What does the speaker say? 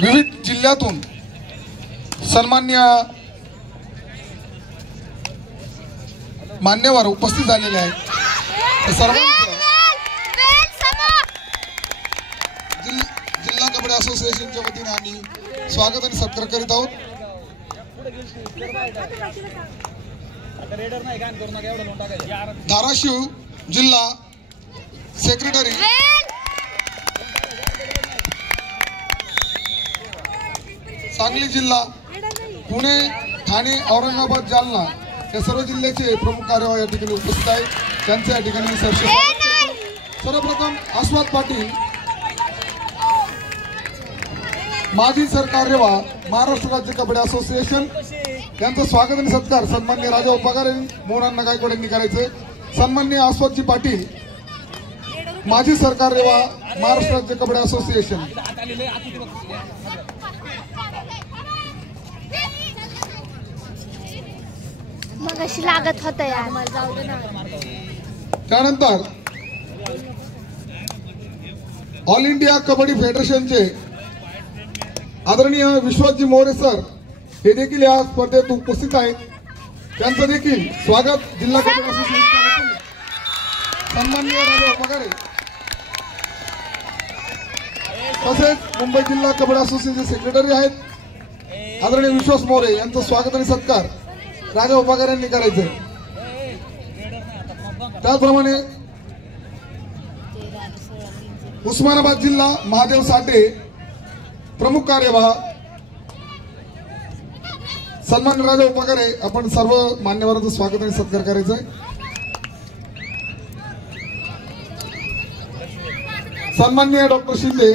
विविध जिल्ह्यातून सन्माननीय मान्यवर उपस्थित झालेले आहेत। सर्वांचं जिल्हा कबड्डी असोसिएशनच्या वतीने आम्ही स्वागत आणि सत्कार करीत आहोत। धाराशिव जिल्हा सेक्रेटरी सांगली जिल्हा पुणे ठाणे औरंगाबाद जालना या सर्व जिल्ह्याचे प्रमुख कार्यवाह या ठिकाणी उपस्थित आहेत। त्यांचे या ठिकाणी सर्वप्रथम आस्वाद पाटील माजी सरकार्यवाह महाराष्ट्र राज्य कबड्डी असोसिएशन यांचं स्वागत आणि सत्कार सन्माननीय राजा पगारे मोहनअण्णा गायकवाड यांनी करायचे। सन्माननीय आस्वादजी पाटील माजी सरकार्यवाह महाराष्ट्र राज्य कबड्डी असोसिएशन। मग अशी लागत होतं यार मला जाऊ दे ना। त्यानंतर ऑल इंडिया कबड्डी फेडरेशनचे आदरणीय विश्वजी मोरे सर हे देखील या स्पर्धेत उपस्थित आहेत। त्यांचं देखील स्वागत जिल्हा कबड्डी असोसिएशन सन्माननीय राजा पगारे तसेच मुंबई जिल्हा कबड्डी असोसिएशनचे सेक्रेटरी आहेत आदरणीय विश्वास मोरे यांचं स्वागत आणि सत्कार राजा पगारे यांनी करायचे। त्याचप्रमाणे उस्मानाबाद जिल्हा महादेव साठे प्रमुख कार्यवाह सन्माननीय राजा पगारे आपण सर्व मान्यवरांचं स्वागत आणि सत्कार करायचा आहे। सन्माननीय डॉक्टर शिंदे